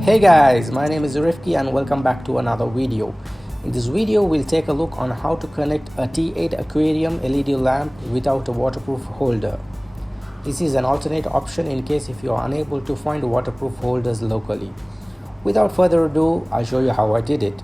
Hey guys, my name is Rifki and welcome back to another video. In this video, we'll take a look on how to connect a T8 Aquarium LED lamp without a waterproof holder. This is an alternate option in case if you are unable to find waterproof holders locally. Without further ado, I'll show you how I did it.